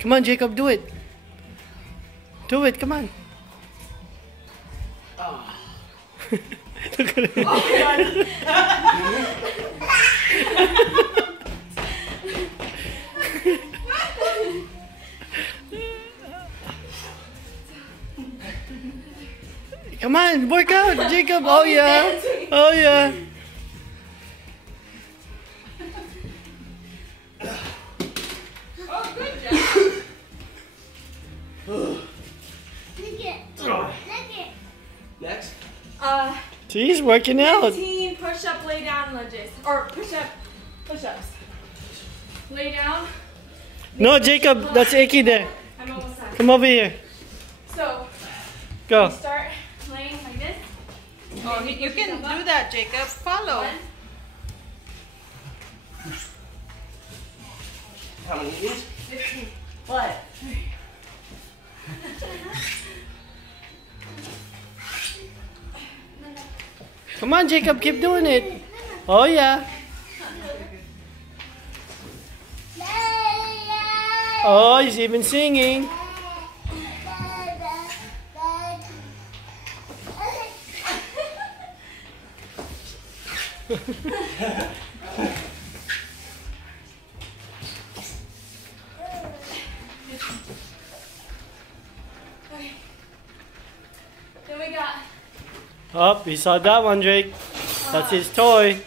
Come on, Jacob, do it. Do it, come on. Oh. Look at it. Oh my Come on, work out, Jacob. Oh yeah. Oh yeah. Oh, good job. Look it. Oh. Look it. Next. See, he's working out. 15 push-up, lay down lunges. Or push-ups. Lay down. No, Jacob, that's icky there. I'm almost done. Come over here. So, Go. we start laying like this. Oh, you can do that, Jacob. Follow. 1, How many is? 15. What? Come on, Jacob, keep doing it. Oh yeah. Oh, he's even singing. Okay. Then we got Oh, we saw that one, Drake. That's his toy.